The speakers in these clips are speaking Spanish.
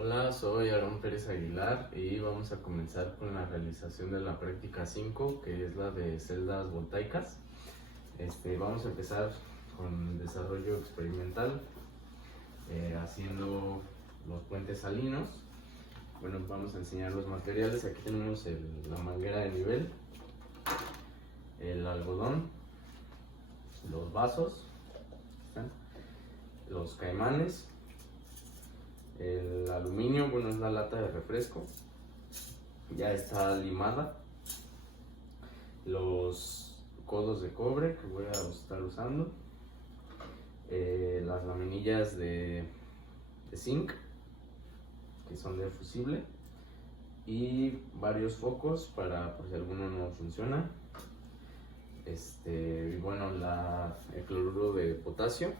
Hola, soy Aarón Pérez Aguilar y vamos a comenzar con la realización de la práctica 5, que es la de celdas voltaicas. Vamos a empezar con el desarrollo experimental, haciendo los puentes salinos. Bueno, vamos a enseñar los materiales. Aquí tenemos la manguera de nivel, el algodón, los vasos, los caimanes, el aluminio, bueno, es la lata de refresco, ya está limada, los codos de cobre que voy a estar usando, las laminillas de zinc que son de fusible y varios focos para por si alguno no funciona. Bueno, el cloruro de potasio,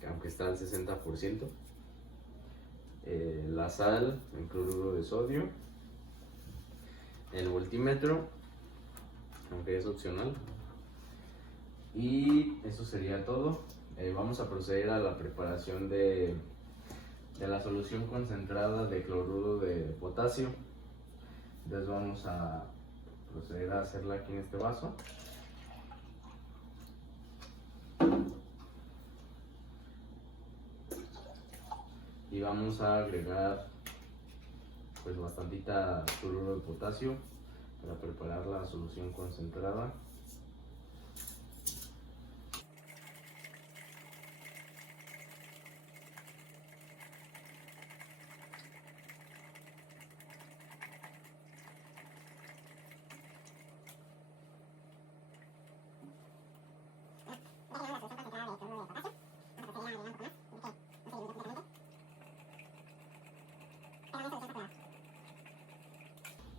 que aunque está al 60%, la sal, el cloruro de sodio, el voltímetro, aunque es opcional, y eso sería todo. Vamos a proceder a la preparación de la solución concentrada de cloruro de potasio. Entonces vamos a proceder a hacerla aquí en este vaso. Y vamos a agregar pues bastantita cloruro de potasio para preparar la solución concentrada.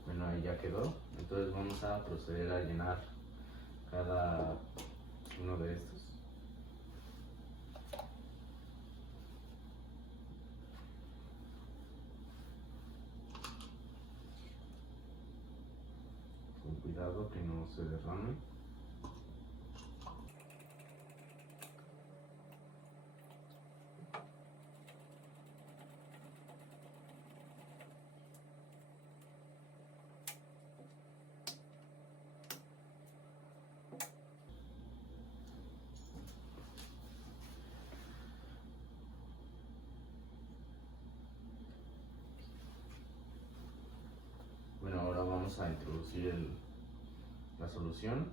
Bueno, ahí ya quedó. Entonces vamos a proceder a llenar cada uno de estos. Con cuidado que no se derrame. Bueno, ahora vamos a introducir la solución.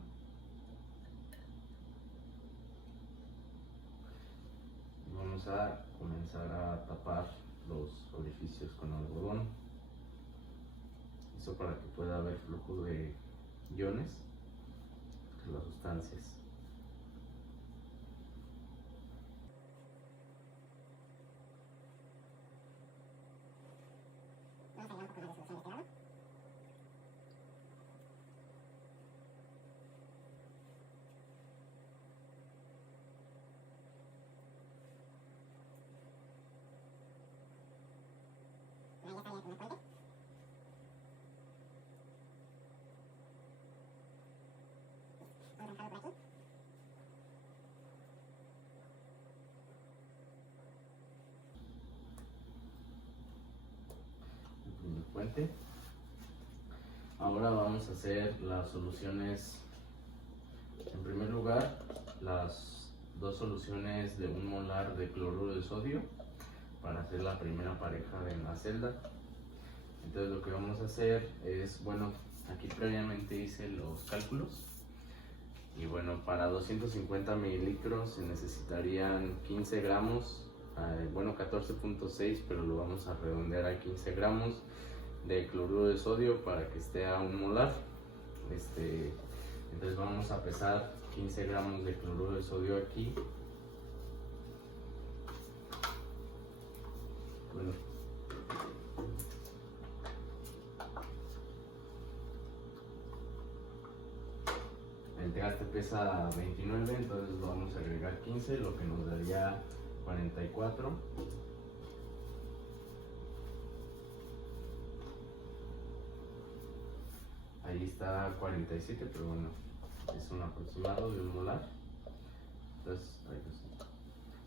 Vamos a comenzar a tapar los orificios con algodón. Eso para que pueda haber flujo de iones de las sustancias. El primer puente. Ahora vamos a hacer las soluciones. En primer lugar, las dos soluciones de 1 molar de cloruro de sodio para hacer la primera pareja en la celda. Entonces lo que vamos a hacer es, bueno, aquí previamente hice los cálculos y bueno, para 250 mililitros se necesitarían 15 gramos, bueno, 14.6, pero lo vamos a redondear a 15 gramos de cloruro de sodio para que esté a 1 molar. Entonces vamos a pesar 15 gramos de cloruro de sodio aquí. Bueno, el traste pesa 29, entonces vamos a agregar 15, lo que nos daría 44. Ahí está 47, pero bueno, es un aproximado de 1 molar. Entonces,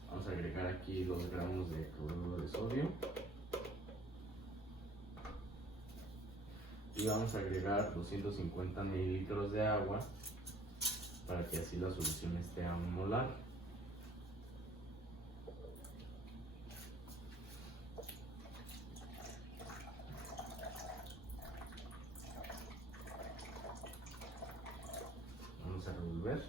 vamos a agregar aquí 2 gramos de cloruro de sodio. y vamos a agregar 250 mililitros de agua para que así la solución esté a 1 molar. Vamos a revolver.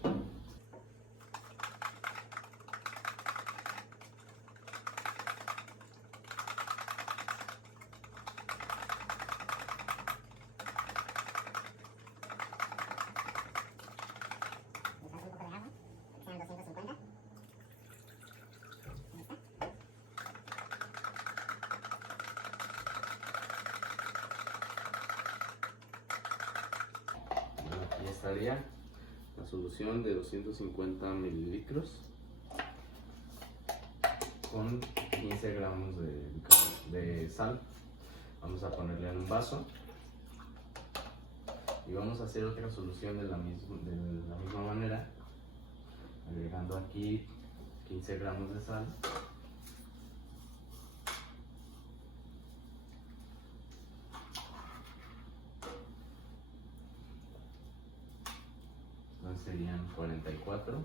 Aquí estaría la solución de 250 mililitros con 15 gramos de sal. Vamos a ponerle en un vaso y vamos a hacer otra solución de la misma manera, agregando aquí 15 gramos de sal. Entonces serían 44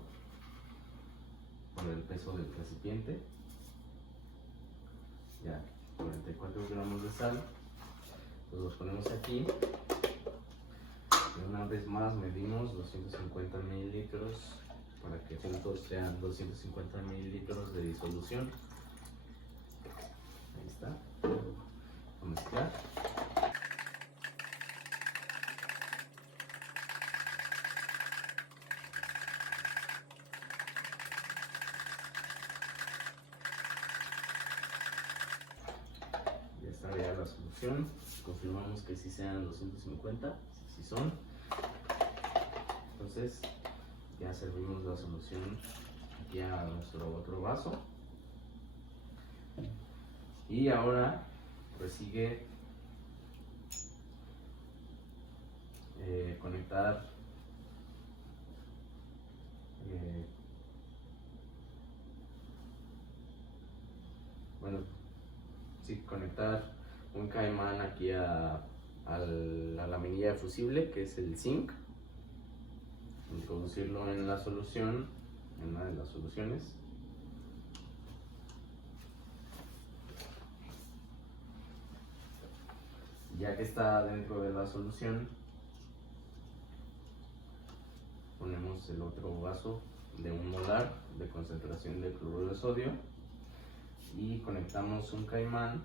por el peso del recipiente. Ya, 44 gramos de sal. Pues los ponemos aquí. Y una vez más medimos 250 mililitros para que juntos sean 250 mililitros de disolución. Ahí está. Vamos a mezclar. Ya estaría la solución. Confirmamos que sí sean 250, sí son. Entonces ya servimos la solución aquí a nuestro otro vaso. Y ahora pues sigue conectar conectar un caimán aquí a la laminilla de fusible, que es el zinc. Introducirlo en la solución, en una de las soluciones. Ya que está dentro de la solución, ponemos el otro vaso de 1 molar de concentración de cloruro de sodio y conectamos un caimán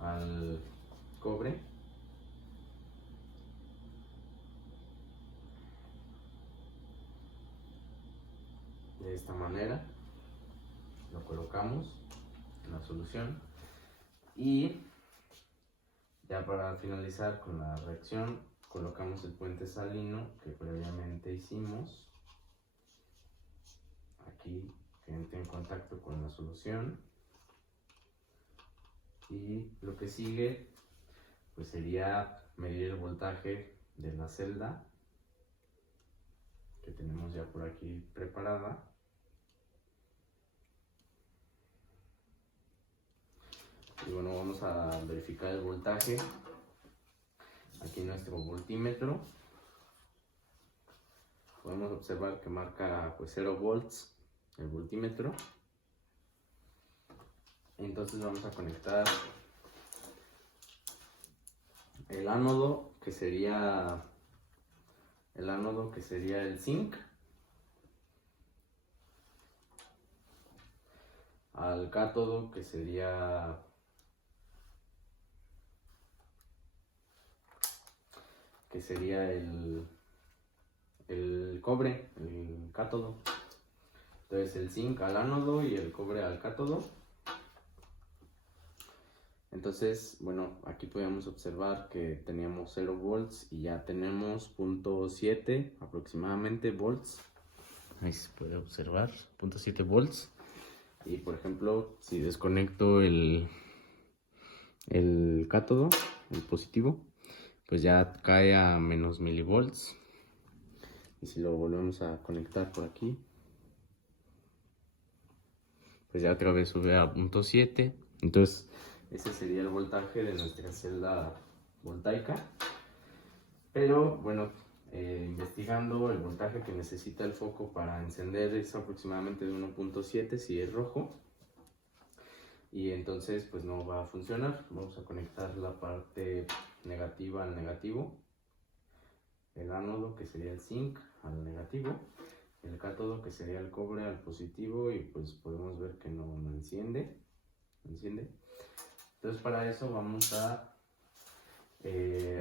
al cobre. De esta manera lo colocamos en la solución y ya para finalizar con la reacción colocamos el puente salino que previamente hicimos aquí, que entre en contacto con la solución. Y lo que sigue pues sería medir el voltaje de la celda que tenemos ya por aquí preparada. Y bueno, vamos a verificar el voltaje aquí en nuestro voltímetro. Podemos observar que marca pues 0 volts el voltímetro. Entonces vamos a conectar el ánodo, que sería el zinc, al cátodo, que sería el cobre, el cátodo. Entonces el zinc al ánodo y el cobre al cátodo. Entonces, bueno, aquí podemos observar que teníamos 0 volts y ya tenemos 0.7 aproximadamente volts. Ahí se puede observar, 0.7 volts. Y por ejemplo, si desconecto el cátodo, el positivo, pues ya cae a menos milivolts. Y si lo volvemos a conectar por aquí, pues ya otra vez sube a 0.7. Entonces ese sería el voltaje de nuestra celda voltaica. Pero bueno, investigando, el voltaje que necesita el foco para encender es aproximadamente de 1.7 si es rojo. Y entonces pues no va a funcionar. Vamos a conectar la parte negativa al negativo, el ánodo, que sería el zinc, al negativo, el cátodo, que sería el cobre, al positivo, y pues podemos ver que no enciende. Entonces para eso vamos a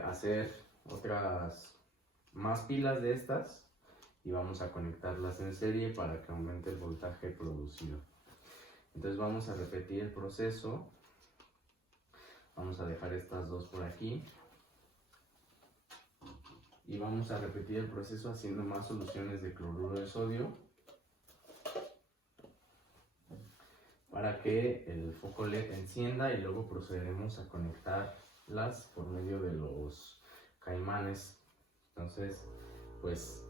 hacer otras más pilas de estas y vamos a conectarlas en serie para que aumente el voltaje producido. Entonces vamos a repetir el proceso. Vamos a dejar estas dos por aquí y vamos a repetir el proceso haciendo más soluciones de cloruro de sodio para que el foco LED encienda, y luego procederemos a conectarlas por medio de los caimanes. Entonces pues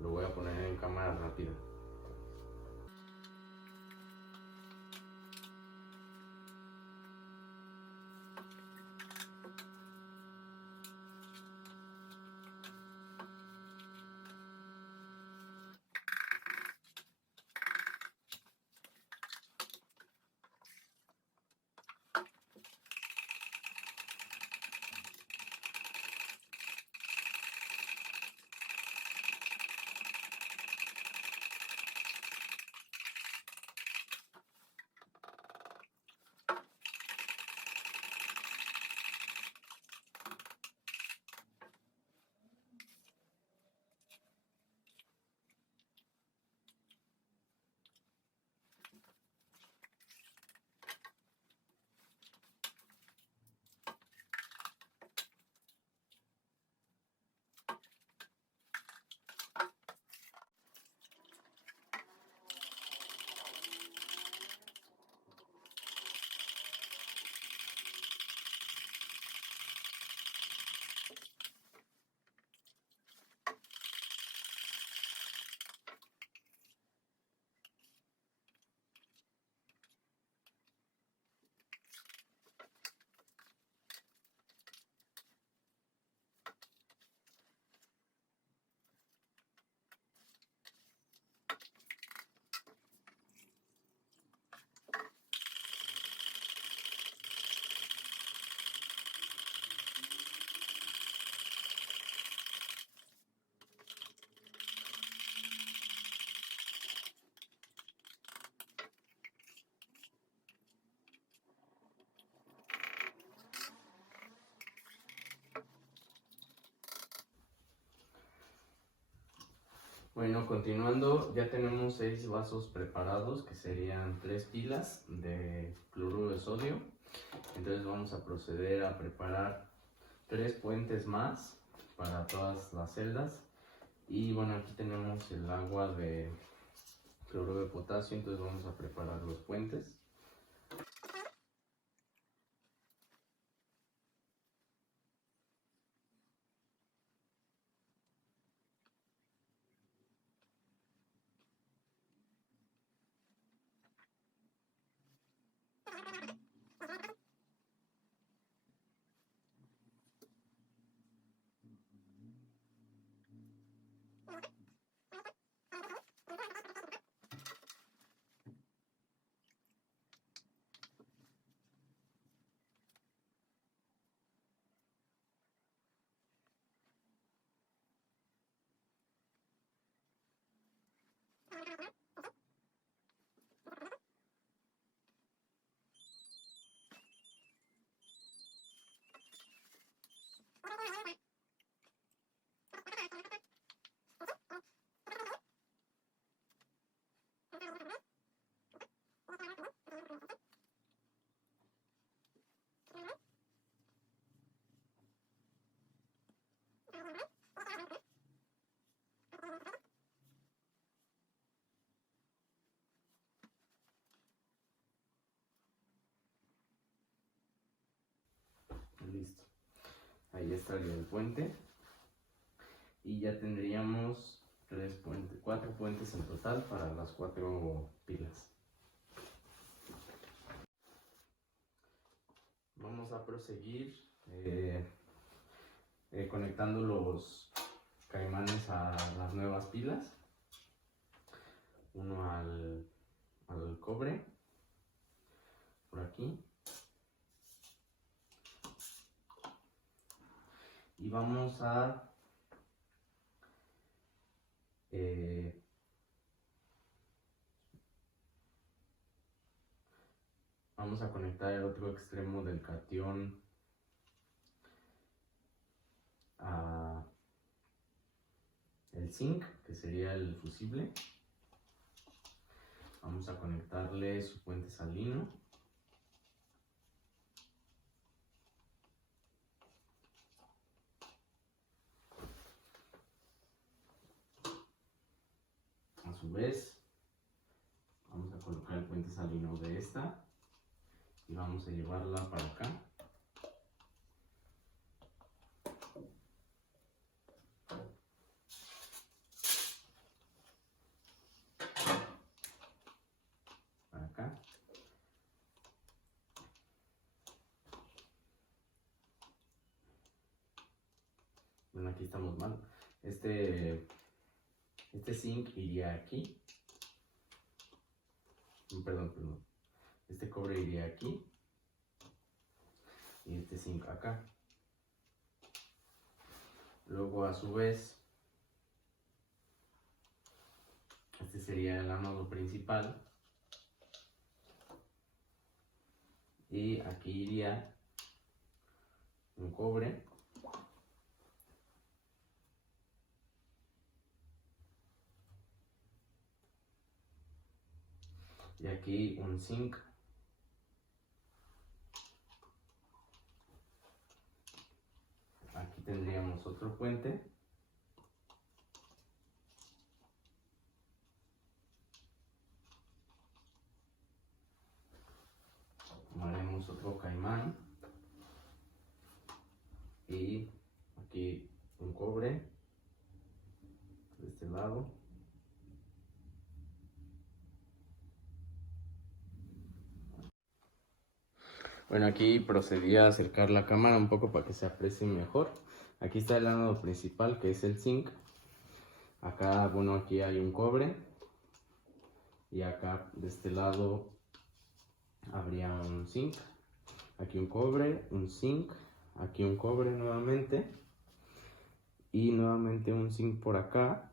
lo voy a poner en cámara rápida. Bueno, continuando, ya tenemos 6 vasos preparados, que serían 3 pilas de cloruro de sodio. Entonces vamos a proceder a preparar 3 puentes más para todas las celdas. Y bueno, aquí tenemos el agua de cloruro de potasio, entonces vamos a preparar los puentes. Listo. Ahí estaría el puente. Y ya tendríamos 4 puentes en total para las 4 pilas. Vamos a proseguir conectando los caimanes a las nuevas pilas. Uno al cobre, por aquí. Y vamos a conectar el otro extremo del catión a el zinc, que sería el fusible. Vamos a conectarle su puente salino. A su vez, vamos a colocar el puente salino de esta y vamos a llevarla para acá. Para acá. Bueno, aquí estamos mal. Este zinc iría aquí. Perdón. Este cobre iría aquí. Y este zinc acá. Luego, a su vez, este sería el ánodo principal. Y aquí iría un cobre. Y aquí un zinc. Aquí tendríamos otro puente. Tomaremos otro caimán. Y aquí un cobre. De este lado. Bueno, aquí procedí a acercar la cámara un poco para que se aprecie mejor. Aquí está el ánodo principal, que es el zinc. Acá, bueno, aquí hay un cobre. Y acá, de este lado, habría un zinc. Aquí un cobre, un zinc. Aquí un cobre nuevamente. Y nuevamente un zinc por acá.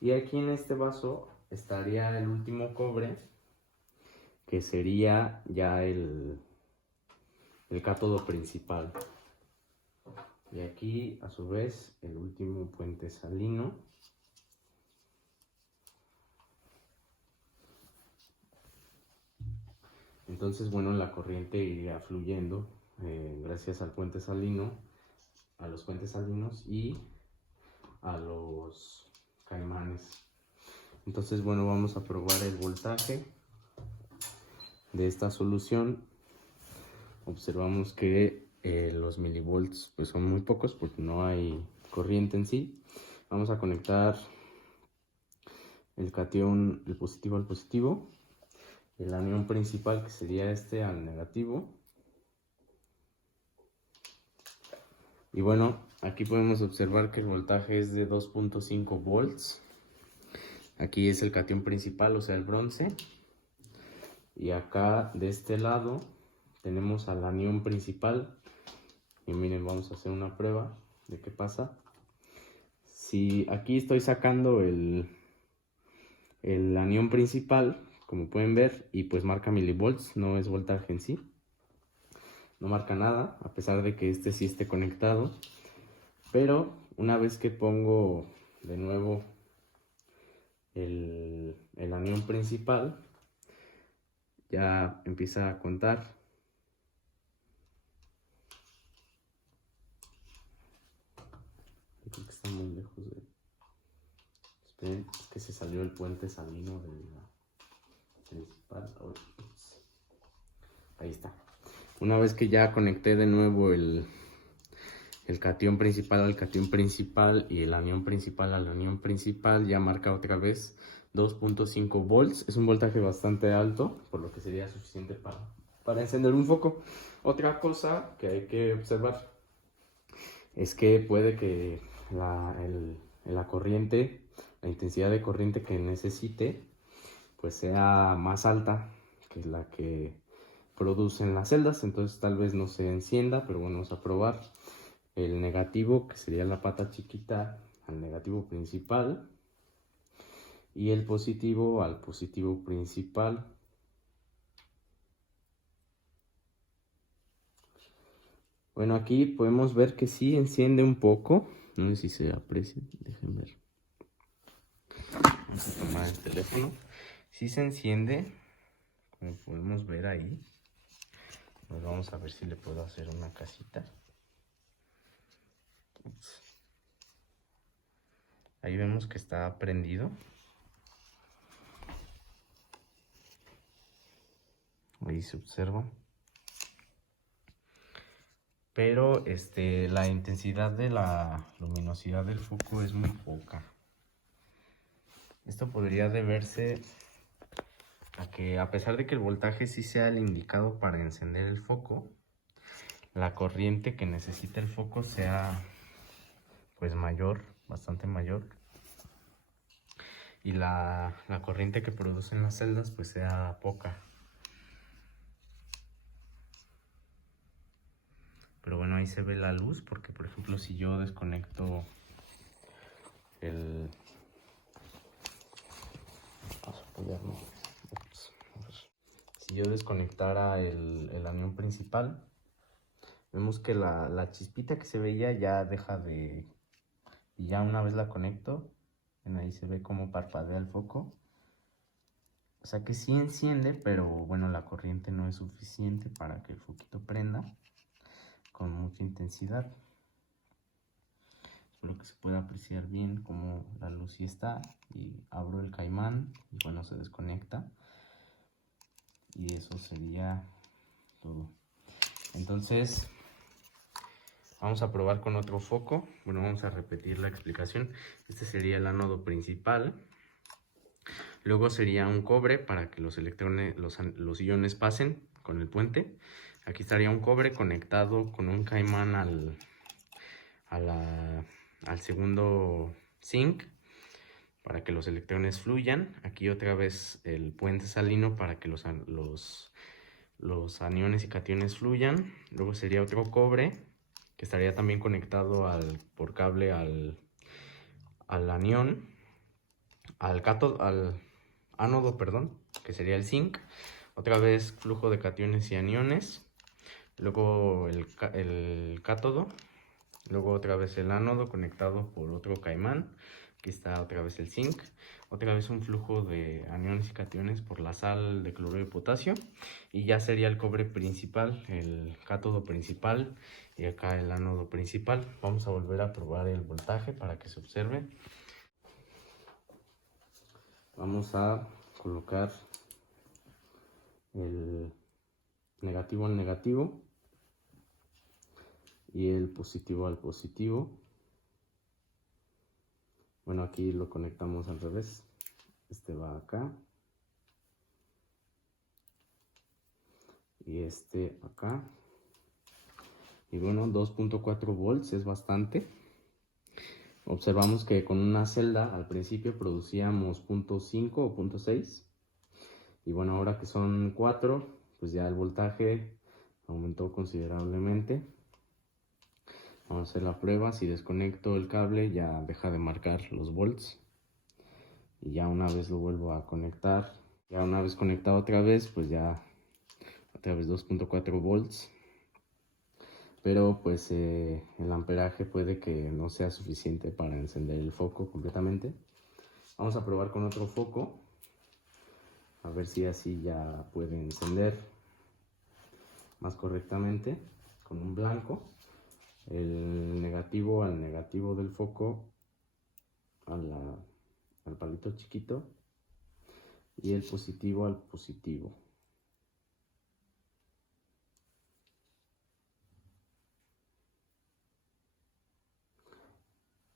Y aquí en este vaso estaría el último cobre, que sería ya el cátodo principal. Y aquí, a su vez, el último puente salino. Entonces, bueno, la corriente iría fluyendo gracias al puente salino, a los puentes salinos y a los caimanes. Entonces, bueno, vamos a probar el voltaje de esta solución. Observamos que los milivolts pues son muy pocos porque no hay corriente en sí. Vamos a conectar el catión, el positivo al positivo, el anión principal, que sería este, al negativo. Y bueno, aquí podemos observar que el voltaje es de 2.5 volts. Aquí es el catión principal, o sea el bronce. Y acá de este lado tenemos al anión principal. Y miren, vamos a hacer una prueba de qué pasa. Si aquí estoy sacando el anión principal, como pueden ver, y pues marca milivolts, no es voltaje en sí. No marca nada, a pesar de que este sí esté conectado. Pero una vez que pongo de nuevo el anión principal, ya empieza a contar. Creo que está muy lejos de... Esperen, es que se salió el puente salino de la principal. Ahí está. Una vez que ya conecté de nuevo el catión principal al catión principal y el anión principal al anión principal, ya marca otra vez 2.5 volts. Es un voltaje bastante alto, por lo que sería suficiente para encender un foco. Otra cosa que hay que observar es que puede que la corriente, la intensidad de corriente que necesite, pues sea más alta que la que producen las celdas. Entonces tal vez no se encienda, pero bueno, vamos a probar el negativo, que sería la pata chiquita, al negativo principal, y el positivo al positivo principal. Bueno, aquí podemos ver que sí enciende un poco. No sé si se aprecia, déjenme ver. Vamos a tomar el teléfono. Sí se enciende, como podemos ver ahí. Pues vamos a ver si le puedo hacer una casita. Ups. Ahí vemos que está prendido. Ahí se observa. Pero la intensidad de la luminosidad del foco es muy poca. Esto podría deberse a que, a pesar de que el voltaje sí sea el indicado para encender el foco, la corriente que necesita el foco sea pues mayor, bastante mayor, y la corriente que producen las celdas pues sea poca. Pero bueno, ahí se ve la luz, porque por ejemplo si yo desconecto el... Vamos a apoyarlo. Ups. Si yo desconectara el anión principal, vemos que la chispita que se veía ya deja de... Y ya una vez la conecto, ahí se ve cómo parpadea el foco. O sea que sí enciende, pero bueno, la corriente no es suficiente para que el foquito prenda con mucha intensidad. Espero que se pueda apreciar bien cómo la luz sí está. Y abro el caimán y bueno, se desconecta. Y eso sería todo. Entonces, vamos a probar con otro foco. Bueno, vamos a repetir la explicación. Este sería el ánodo principal. Luego sería un cobre para que los electrones, los iones pasen con el puente. Aquí estaría un cobre conectado con un caimán al segundo zinc para que los electrones fluyan. Aquí otra vez el puente salino para que los aniones y cationes fluyan. Luego sería otro cobre que estaría también conectado por cable al anión, al ánodo, perdón, que sería el zinc. Otra vez flujo de cationes y aniones. Luego el cátodo. Luego otra vez el ánodo conectado por otro caimán. Aquí está otra vez el zinc. Otra vez un flujo de aniones y cationes por la sal de cloruro de potasio. Y ya sería el cobre principal, el cátodo principal. Y acá el ánodo principal. Vamos a volver a probar el voltaje para que se observe. Vamos a colocar el negativo al negativo y el positivo al positivo. Bueno, aquí lo conectamos al revés. Este va acá y este acá. Y bueno, 2.4 volts es bastante. Observamos que con una celda al principio producíamos 0.5 o 0.6. Y bueno, ahora que son 4, pues ya el voltaje aumentó considerablemente. Vamos a hacer la prueba. Si desconecto el cable ya deja de marcar los volts. Y ya una vez lo vuelvo a conectar. Ya una vez conectado otra vez, pues ya otra vez 2.4 volts. Pero pues el amperaje puede que no sea suficiente para encender el foco completamente. Vamos a probar con otro foco. A ver si así ya puede encender más correctamente. Con un blanco. El negativo al negativo del foco. Al palito chiquito. Y el positivo al positivo.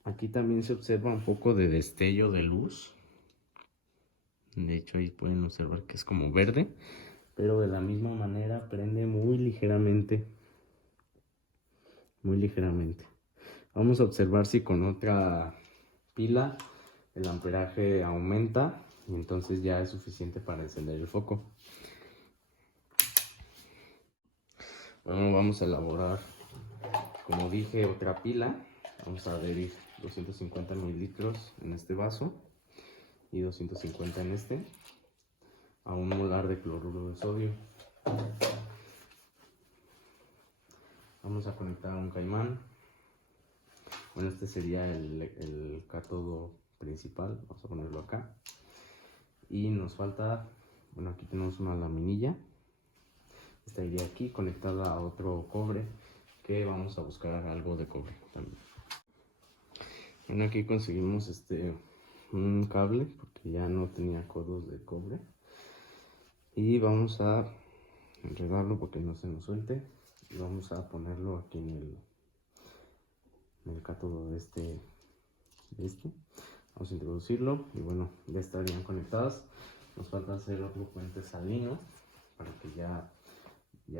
Aquí también se observa un poco de destello de luz. De hecho ahí pueden observar que es como verde. Pero de la misma manera prende muy ligeramente. Muy ligeramente. Vamos a observar si con otra pila el amperaje aumenta y entonces ya es suficiente para encender el foco. Bueno, vamos a elaborar, como dije, otra pila. Vamos a adherir 250 mililitros en este vaso y 250 en este a 1 molar de cloruro de sodio. Vamos a conectar un caimán. Bueno, este sería el cátodo principal. Vamos a ponerlo acá. Y nos falta, bueno, aquí tenemos una laminilla. Esta iría aquí conectada a otro cobre, que vamos a buscar algo de cobre también. Bueno, aquí conseguimos un cable, porque ya no tenía codos de cobre. Y vamos a enredarlo porque no se nos suelte. Y vamos a ponerlo aquí en el cátodo de este. Vamos a introducirlo y bueno, ya estarían conectadas. Nos falta hacer otro puente salino para que ya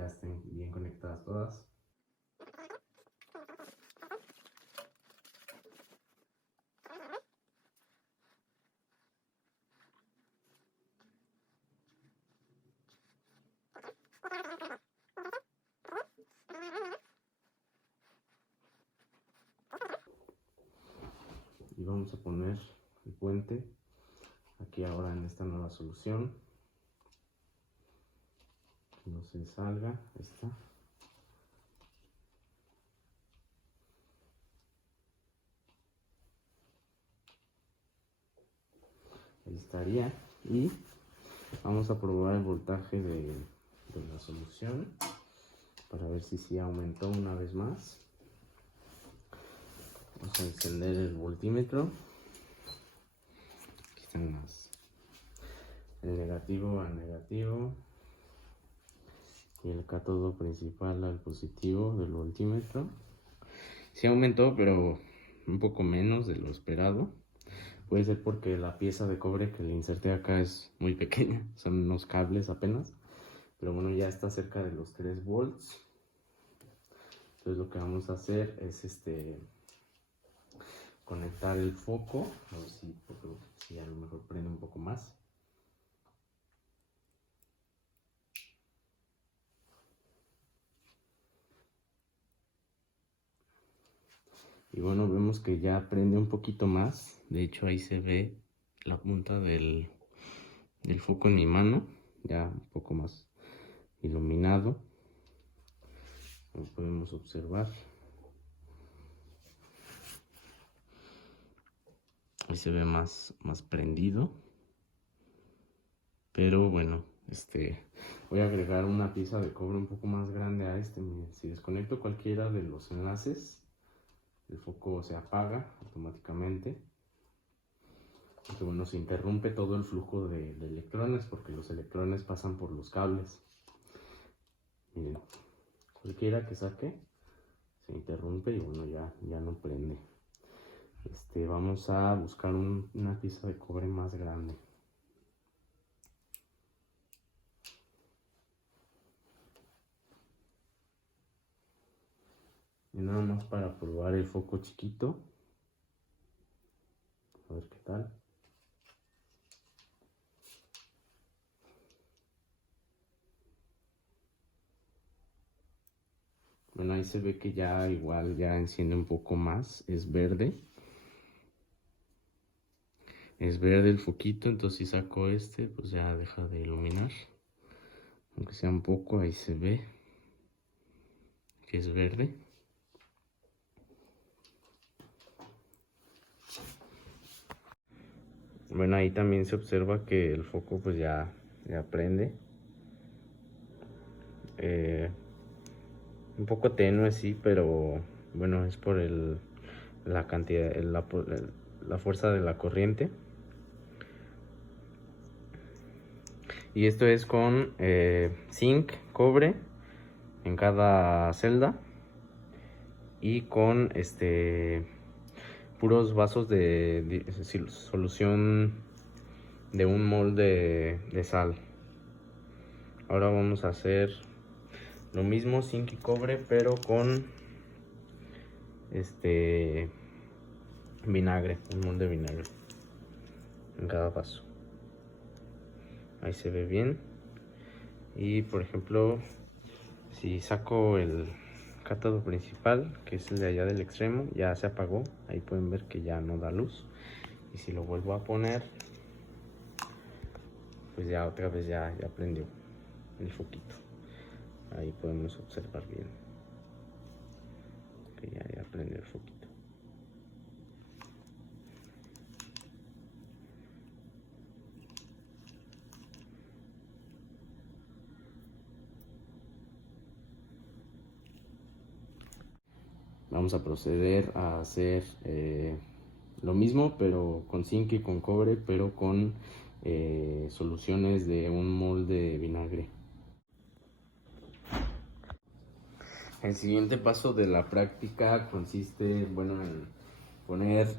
estén bien conectadas todas. Y vamos a poner el puente aquí ahora en esta nueva solución, que no se salga esta. Ahí estaría. Y vamos a probar el voltaje de la solución para ver si sí aumentó una vez más. Vamos a encender el voltímetro. Aquí están el negativo al negativo y el cátodo principal al positivo del voltímetro. Sí aumentó, pero un poco menos de lo esperado. Puede ser porque la pieza de cobre que le inserté acá es muy pequeña, son unos cables apenas. Pero bueno, ya está cerca de los 3 volts. Entonces lo que vamos a hacer es conectar el foco. A ver si a lo mejor prende un poco más. Y bueno, vemos que ya prende un poquito más. De hecho, ahí se ve la punta del foco en mi mano. Ya un poco más iluminado. Como podemos observar. Ahí se ve más prendido. Pero bueno, voy a agregar una pieza de cobre un poco más grande a este. Miren, si desconecto cualquiera de los enlaces, el foco se apaga automáticamente. Porque bueno, se interrumpe todo el flujo de electrones porque los electrones pasan por los cables. Miren, cualquiera que saque se interrumpe y bueno, ya no prende. Vamos a buscar una pieza de cobre más grande. Y nada más para probar el foco chiquito. A ver qué tal. Bueno, ahí se ve que ya igual ya enciende un poco más. Es verde. Es verde el foquito, entonces si saco pues ya deja de iluminar. Aunque sea un poco, ahí se ve que es verde. Bueno, ahí también se observa que el foco pues ya prende. Un poco tenue, sí, pero bueno, es por la cantidad, la fuerza de la corriente. Y esto es con zinc, cobre en cada celda y con puros vasos de solución de 1 mol de sal. Ahora vamos a hacer lo mismo, zinc y cobre, pero con vinagre, un mol de vinagre en cada vaso. Ahí se ve bien. Y por ejemplo, si saco el cátodo principal, que es el de allá del extremo, ya se apagó. Ahí pueden ver que ya no da luz. Y si lo vuelvo a poner, pues ya otra vez ya prendió el foquito. Ahí podemos observar bien que ya prendió el foquito. Vamos a proceder a hacer lo mismo, pero con zinc y con cobre, pero con soluciones de un mol de vinagre. El siguiente paso de la práctica consiste, bueno, en poner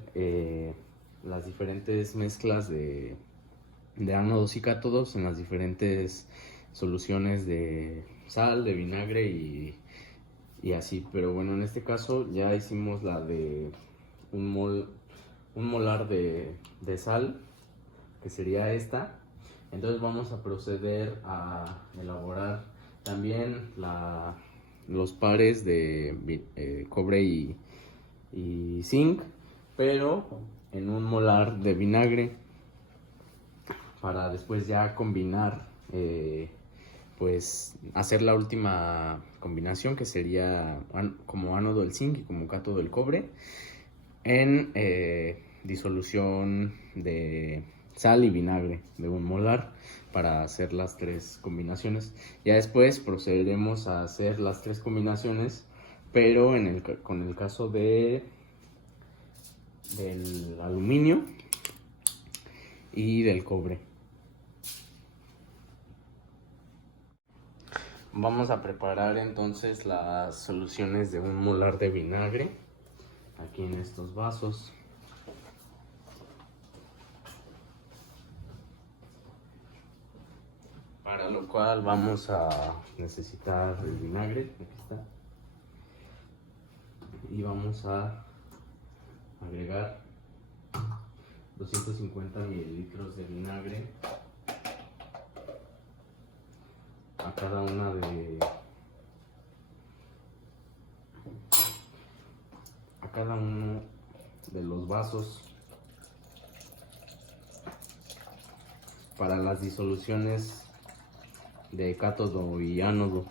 las diferentes mezclas de ánodos y cátodos en las diferentes soluciones de sal, de vinagre y así. Pero bueno, en este caso ya hicimos la de un molar de sal, que sería esta. Entonces vamos a proceder a elaborar también los pares de cobre y zinc, pero en un molar de vinagre, para después ya combinar, pues hacer la última combinación, que sería como ánodo del zinc y como cátodo del cobre, en disolución de sal y vinagre de un molar, para hacer las tres combinaciones. Ya después procederemos a hacer las tres combinaciones, pero con el caso del aluminio y del cobre. Vamos a preparar entonces las soluciones de un molar de vinagre aquí en estos vasos. Para lo cual vamos a necesitar el vinagre, aquí está. Y vamos a agregar 250 mililitros de vinagre a cada uno de los vasos para las disoluciones de cátodo y ánodo.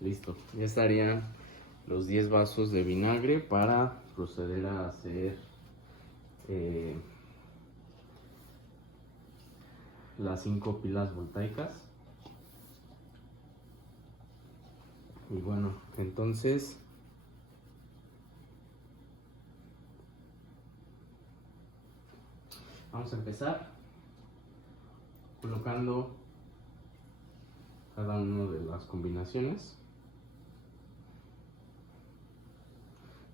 Listo, ya estarían los 10 vasos de vinagre para proceder a hacer las 5 pilas voltaicas. Y bueno, entonces vamos a empezar colocando cada una de las combinaciones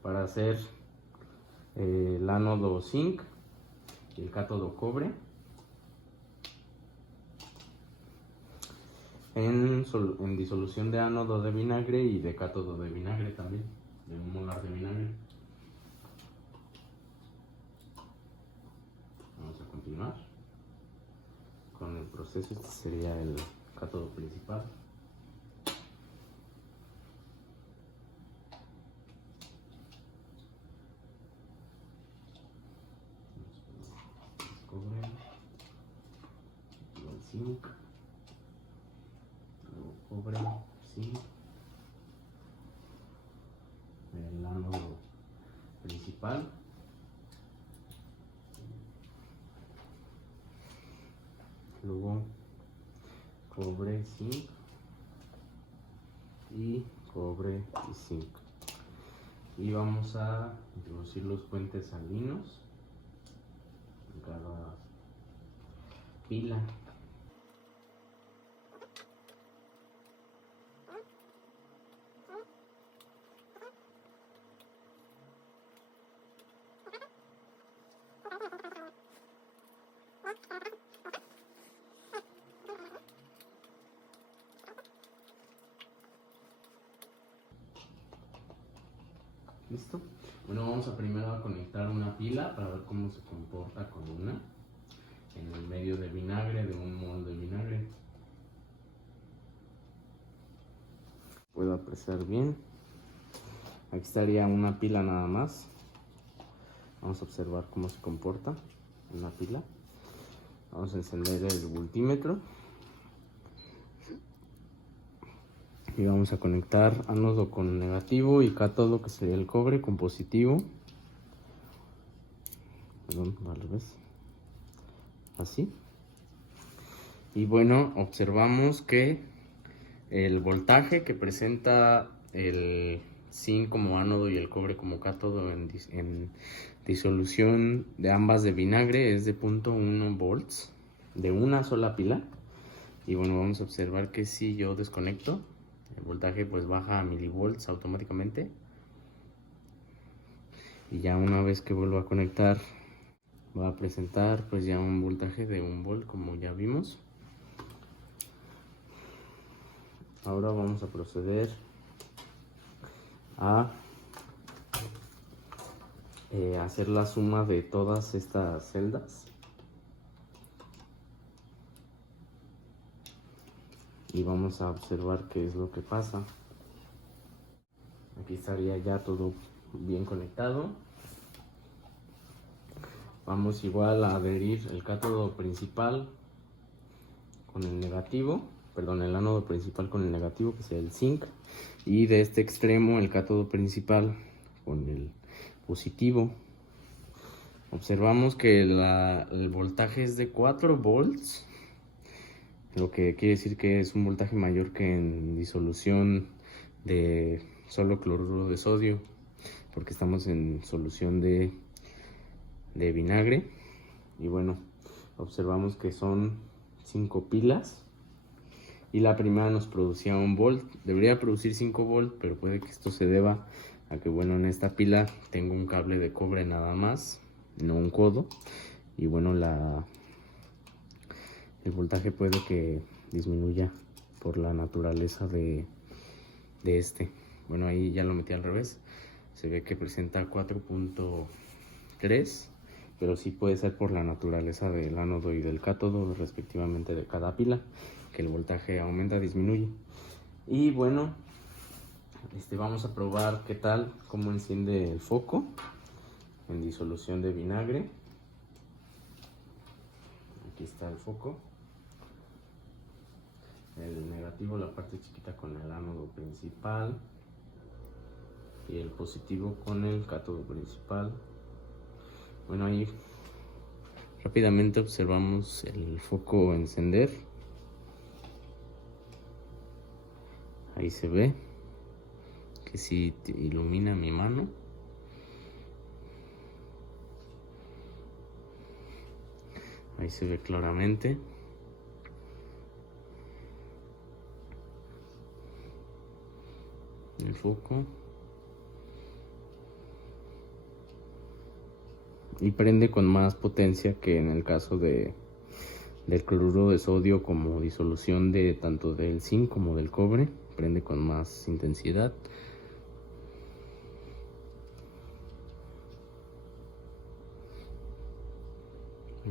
para hacer el ánodo zinc y el cátodo cobre en disolución de ánodo de vinagre y de cátodo de vinagre también, de un molar de vinagre. Vamos a continuar con el proceso. Este sería el cátodo principal. zinc, luego cobre, zinc, el ánodo principal, luego cobre, zinc y cobre y zinc. Y vamos a introducir los puentes sanguíneos en cada pila. ¿Listo? Bueno, vamos a primero a conectar una pila para ver cómo se comporta con una en el medio de vinagre, de un molde de vinagre. Puedo apreciar bien. Aquí estaría una pila nada más. Vamos a observar cómo se comporta una pila. Vamos a encender el voltímetro. Y vamos a conectar ánodo con negativo y cátodo, que sería el cobre, con positivo. Perdón, al revés. Así. Y bueno, observamos que el voltaje que presenta el zinc como ánodo y el cobre como cátodo en disolución de ambas de vinagre es de 0.1 volts de una sola pila. Y bueno, vamos a observar que si yo desconecto, el voltaje pues baja a milivolts automáticamente. Y ya una vez que vuelvo a conectar, va a presentar pues ya un voltaje de 1 volt, como ya vimos. Ahora vamos a proceder a hacer la suma de todas estas celdas. Y vamos a observar qué es lo que pasa. Aquí estaría ya todo bien conectado. Vamos igual a adherir el cátodo principal con el negativo, perdón, el ánodo principal con el negativo, que sea el zinc, y de este extremo el cátodo principal con el positivo. Observamos que el voltaje es de 4 volts, lo que quiere decir que es un voltaje mayor que en disolución de solo cloruro de sodio, porque estamos en solución de vinagre. Y bueno, observamos que son 5 pilas y la primera nos producía 1 volt. Debería producir 5 volt, pero puede que esto se deba a que, bueno, en esta pila tengo un cable de cobre nada más, no un codo. Y bueno, el voltaje puede que disminuya por la naturaleza de este. Bueno, ahí ya lo metí al revés. Se ve que presenta 4.3, pero sí puede ser por la naturaleza del ánodo y del cátodo respectivamente de cada pila, que el voltaje aumenta o disminuye. Y bueno, vamos a probar qué tal, cómo enciende el foco en disolución de vinagre. Aquí está el foco. El negativo, la parte chiquita, con el ánodo principal, y el positivo con el cátodo principal. Bueno, ahí rápidamente observamos el foco encender. Ahí se ve que sí ilumina mi mano. Ahí se ve claramente. El foco. Y prende con más potencia que en el caso del cloruro de sodio, como disolución de tanto del zinc como del cobre. Prende con más intensidad.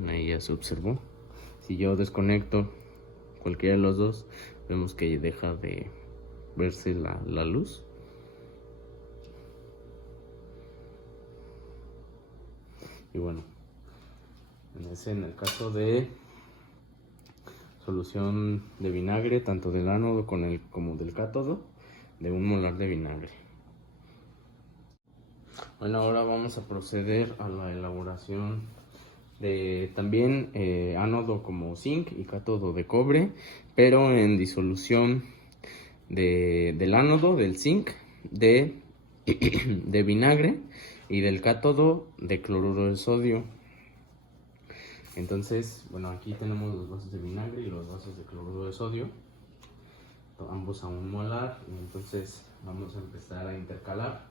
Ahí ya se observó. Si yo desconecto cualquiera de los dos, vemos que deja de verse la luz. Y bueno, en el caso de solución de vinagre, tanto del ánodo como del cátodo, de 1 molar de vinagre. Bueno, ahora vamos a proceder a la elaboración de también ánodo como zinc y cátodo de cobre, pero en disolución del ánodo, del zinc, de vinagre, y del cátodo de cloruro de sodio. Entonces, bueno, aquí tenemos los vasos de vinagre y los vasos de cloruro de sodio, ambos a 1 molar, y entonces vamos a empezar a intercalar.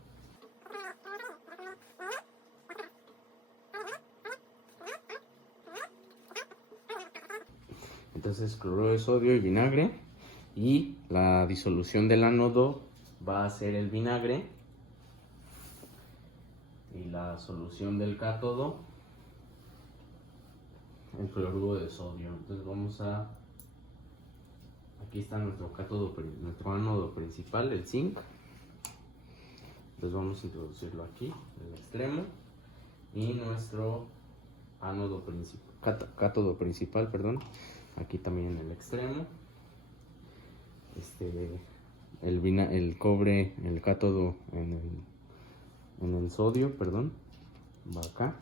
Entonces, cloruro de sodio y vinagre, y la disolución del ánodo va a ser el vinagre, y la solución del cátodo el cloruro de sodio. Entonces vamos a, aquí está nuestro ánodo principal, el zinc. Entonces vamos a introducirlo aquí, en el extremo, y nuestro ánodo principal, cátodo principal, perdón, aquí también en el extremo. El cobre, el cátodo en el sodio, perdón, va acá.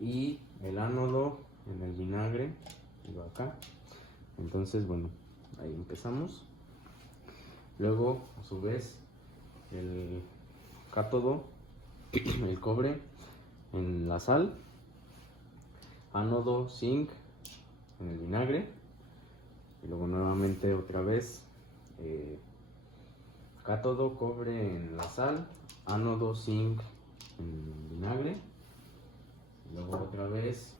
Y el ánodo en el vinagre, y va acá. Entonces, bueno, ahí empezamos. Luego, a su vez, el cátodo, el cobre en la sal, ánodo zinc en el vinagre, y luego nuevamente otra vez cátodo cobre en la sal, ánodo zinc en el vinagre, y luego otra vez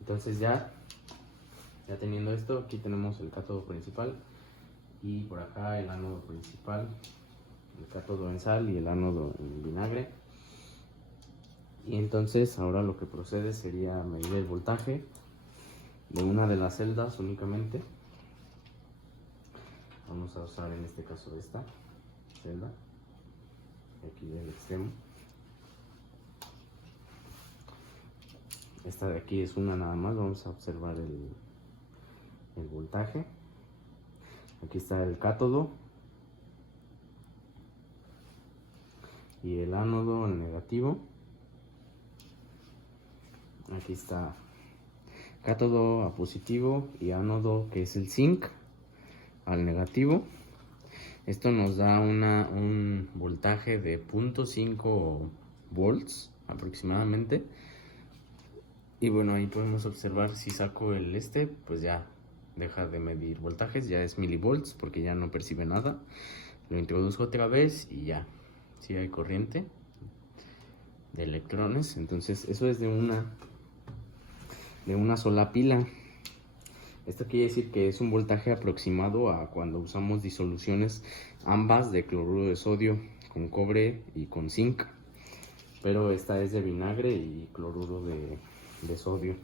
entonces ya teniendo esto, aquí tenemos el cátodo principal y por acá el ánodo principal, el cátodo en sal y el ánodo en vinagre. Y entonces ahora lo que procede sería medir el voltaje de una de las celdas únicamente. Vamos a usar en este caso esta celda, aquí del extremo. Esta de aquí es una nada más, vamos a observar el voltaje. Aquí está el cátodo y el ánodo en negativo. Aquí está cátodo a positivo y ánodo, que es el zinc, al negativo. Esto nos da un voltaje de 0.5 volts aproximadamente. Y bueno, ahí podemos observar, si saco pues ya deja de medir voltajes, ya es milivolts porque ya no percibe nada. Lo introduzco otra vez y ya, sí hay corriente de electrones. Entonces eso es de una sola pila. Esto quiere decir que es un voltaje aproximado a cuando usamos disoluciones ambas de cloruro de sodio con cobre y con zinc, pero esta es de vinagre y cloruro de sodio.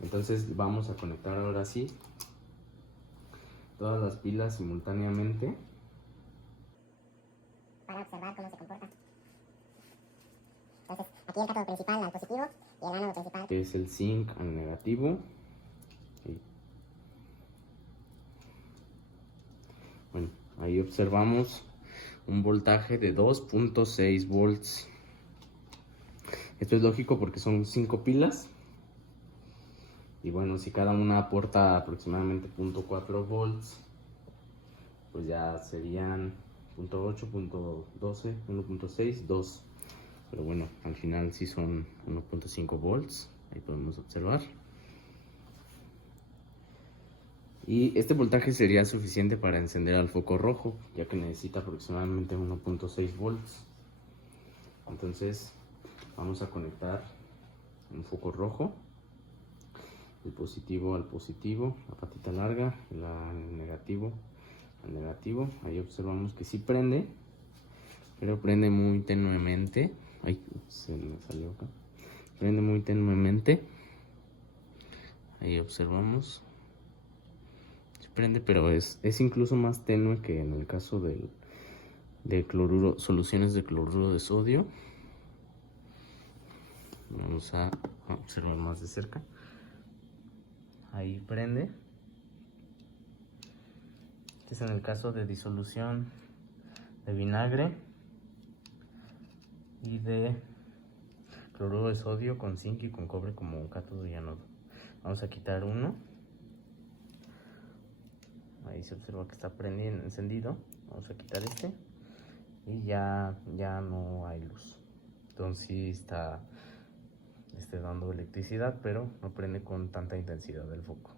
Entonces vamos a conectar ahora sí todas las pilas simultáneamente para observar cómo se comporta. Entonces, aquí el cátodo principal al positivo y el ánodo principal, que es el zinc, al negativo. Sí. Bueno, ahí observamos un voltaje de 2.6 volts. Esto es lógico porque son 5 pilas. Y bueno, si cada una aporta aproximadamente 0.4 volts, pues ya serían 0.8, 0.12, 1.6, 2. Pero bueno, al final sí son 1.5 volts. Ahí podemos observar. Y este voltaje sería suficiente para encender al foco rojo, ya que necesita aproximadamente 1.6 volts. Entonces vamos a conectar un foco rojo, el positivo al positivo, la patita larga, el negativo al negativo. Ahí observamos que sí prende, pero prende muy tenuemente. Ay, se me salió acá. Prende muy tenuemente. Ahí observamos. Se prende, pero es incluso más tenue que en el caso de cloruro, soluciones de cloruro de sodio. Vamos a observar más de cerca. Ahí prende. Este es en el caso de disolución de vinagre y de cloruro de sodio con zinc y con cobre como cátodo y ánodo. Vamos a quitar uno. Ahí se observa que está prendiendo, encendido. Vamos a quitar este y ya no hay luz. Entonces sí está dando electricidad, pero no prende con tanta intensidad el foco.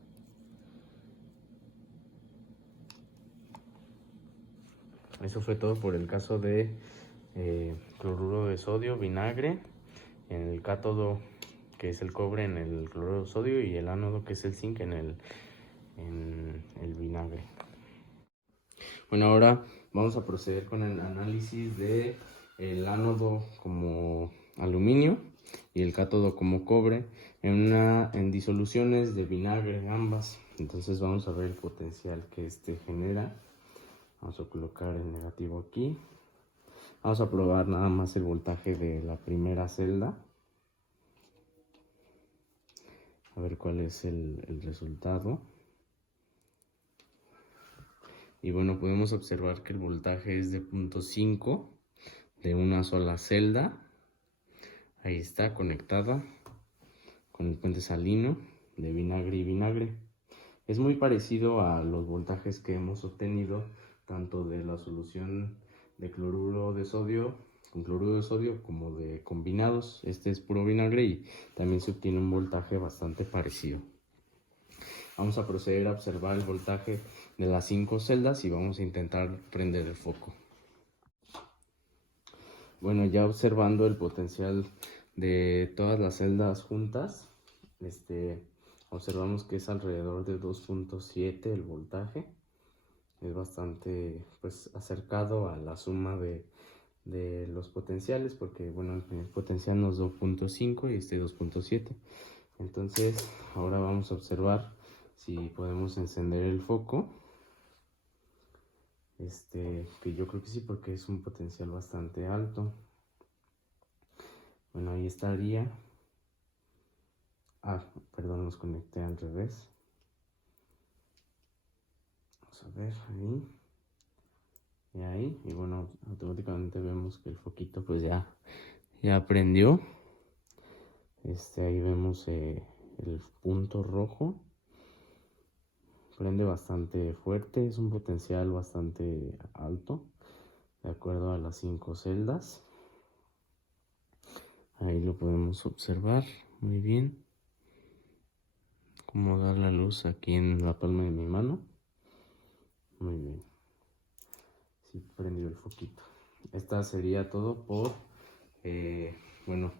Eso fue todo por el caso de cloruro de sodio, vinagre, en el cátodo que es el cobre en el cloruro de sodio y el ánodo que es el zinc en el vinagre. Bueno, ahora vamos a proceder con el análisis de el ánodo como aluminio y el cátodo como cobre en disoluciones de vinagre ambas. Entonces vamos a ver el potencial que este genera. Vamos a colocar el negativo aquí. Vamos a probar nada más el voltaje de la primera celda. A ver cuál es el resultado. Y bueno, podemos observar que el voltaje es de 0.5 de una sola celda. Ahí está conectada con el puente salino de vinagre y vinagre. Es muy parecido a los voltajes que hemos obtenido tanto de la solución de cloruro de sodio con cloruro de sodio como de combinados. Este es puro vinagre y también se obtiene un voltaje bastante parecido. Vamos a proceder a observar el voltaje de las 5 celdas y vamos a intentar prender el foco. Bueno, ya observando el potencial de todas las celdas juntas, observamos que es alrededor de 2.7 el voltaje. Es bastante acercado a la suma de los potenciales, porque bueno, el primer potencial nos da 2.5 y este 2.7. Entonces ahora vamos a observar si podemos encender el foco. Que yo creo que sí, porque es un potencial bastante alto. Bueno, ahí estaría. Perdón, los conecté al revés. Vamos a ver ahí. Y ahí, y bueno, automáticamente vemos que el foquito pues ya prendió. Ahí vemos el punto rojo. Prende bastante fuerte, es un potencial bastante alto, de acuerdo a las 5 celdas. Ahí lo podemos observar muy bien. Cómo da la luz aquí en la palma de mi mano. Muy bien. Sí, prendió el foquito. Esta sería todo por, bueno,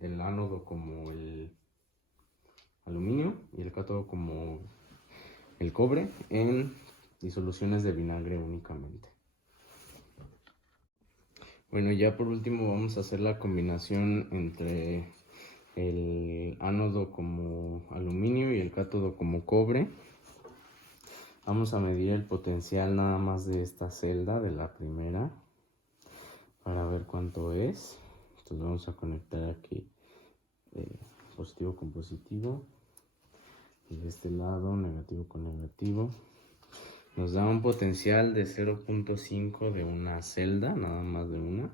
el ánodo como el aluminio y el cátodo como el cobre en disoluciones de vinagre únicamente. Bueno, ya por último vamos a hacer la combinación entre el ánodo como aluminio y el cátodo como cobre. Vamos a medir el potencial nada más de esta celda, de la primera, para ver cuánto es. Entonces vamos a conectar aquí positivo con positivo y de este lado negativo con negativo. Nos da un potencial de 0.5 de una celda, nada más de una,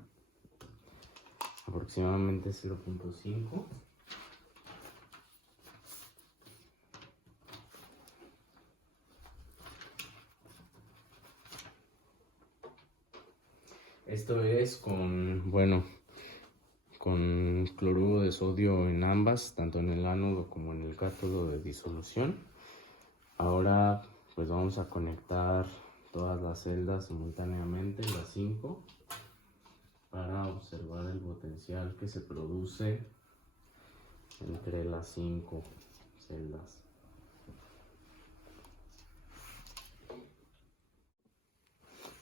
aproximadamente 0.5. Esto es con cloruro de sodio en ambas, tanto en el ánodo como en el cátodo de disolución. Ahora pues vamos a conectar todas las celdas simultáneamente, las 5, para observar el potencial que se produce entre las 5 celdas.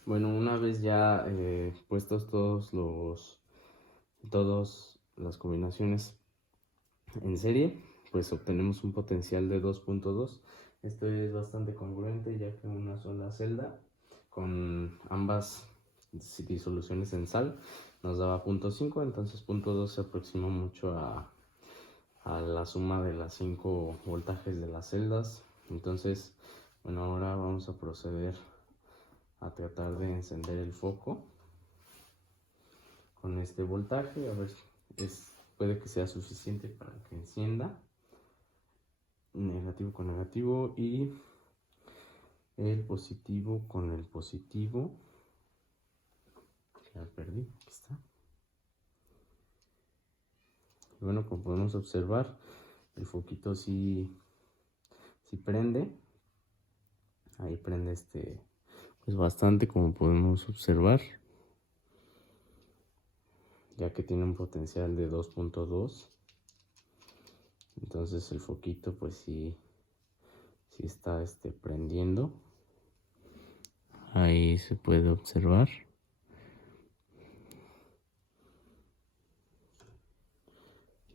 Bueno, una vez ya puestos todos los todas las combinaciones en serie, pues obtenemos un potencial de 2.2. Esto es bastante congruente, ya que una sola celda con ambas disoluciones en sal nos daba 0.5, entonces 0.2 se aproxima mucho a la suma de las 5 voltajes de las celdas. Entonces, bueno, ahora vamos a proceder a tratar de encender el foco con este voltaje, a ver, puede que sea suficiente para que encienda. Negativo con negativo y el positivo con el positivo. Ya perdí, aquí está. Y bueno, como podemos observar, el foquito sí prende. Ahí prende pues bastante, como podemos observar, ya que tiene un potencial de 2.2. Entonces el foquito pues sí está prendiendo. Ahí se puede observar.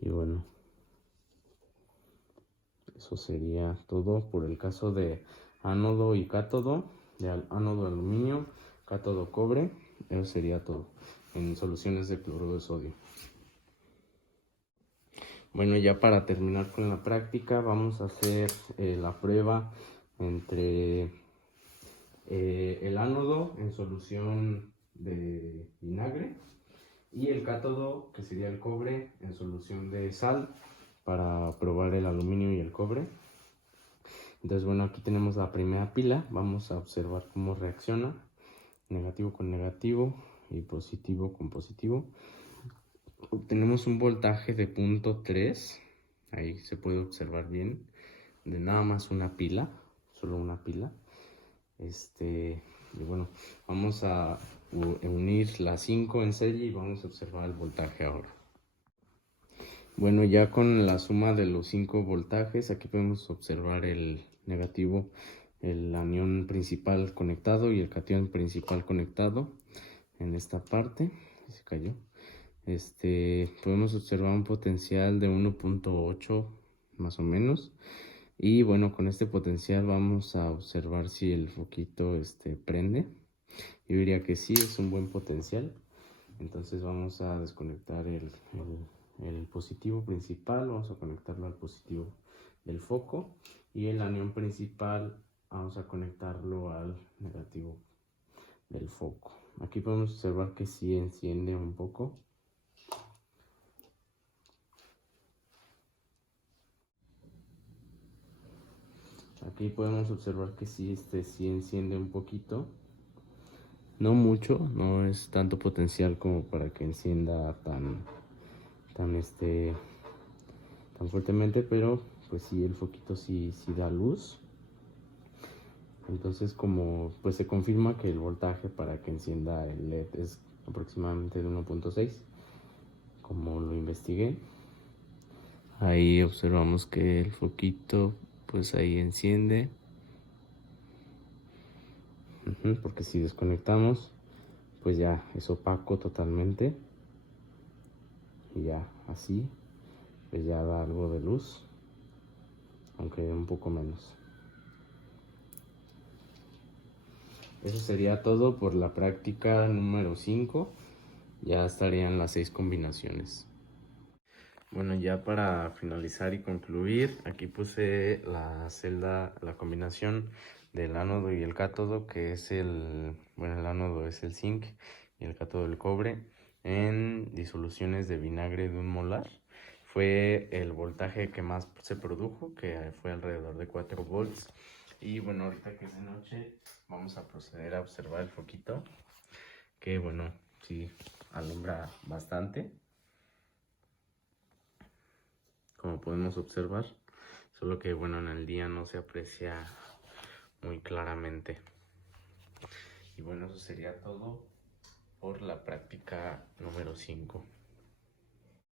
Y bueno, eso sería todo por el caso de ánodo y cátodo, de ánodo aluminio, cátodo cobre. Eso sería todo en soluciones de cloruro de sodio. Bueno, ya para terminar con la práctica, vamos a hacer la prueba entre el ánodo en solución de vinagre y el cátodo, que sería el cobre, en solución de sal, para probar el aluminio y el cobre. Entonces, bueno, aquí tenemos la primera pila. Vamos a observar cómo reacciona, negativo con negativo y positivo con positivo. Obtenemos un voltaje de 0.3, ahí se puede observar bien, de nada más una pila, solo una pila. Y bueno, vamos a unir las 5 en serie y vamos a observar el voltaje ahora. Bueno, ya con la suma de los 5 voltajes, aquí podemos observar el negativo, el anión principal conectado y el catión principal conectado en esta parte. Se cayó. Podemos observar un potencial de 1.8 más o menos. Y bueno, con este potencial vamos a observar si el foquito prende. Yo diría que sí, es un buen potencial. Entonces vamos a desconectar el positivo principal, vamos a conectarlo al positivo del foco, y el anión principal vamos a conectarlo al negativo del foco. Aquí podemos observar que sí enciende un poco. Aquí podemos observar que sí, sí enciende un poquito. No mucho, no es tanto potencial como para que encienda tan fuertemente, pero pues sí, el foquito sí da luz. Entonces, como pues se confirma que el voltaje para que encienda el LED es aproximadamente de 1.6, como lo investigué. Ahí observamos que el foquito pues ahí enciende. Porque si desconectamos, pues ya es opaco totalmente. Y ya así, pues ya da algo de luz, aunque un poco menos. Eso sería todo por la práctica número 5. Ya estarían las 6 combinaciones. Bueno, ya para finalizar y concluir, aquí puse la celda, la combinación del ánodo y el cátodo, que es el ánodo es el zinc y el cátodo el cobre, en disoluciones de vinagre de 1 molar. Fue el voltaje que más se produjo, que fue alrededor de 4 volts. Y bueno, ahorita que es de noche, vamos a proceder a observar el foquito, que bueno, sí alumbra bastante, como podemos observar, solo que bueno, en el día no se aprecia muy claramente. Y bueno, eso sería todo por la práctica número 5.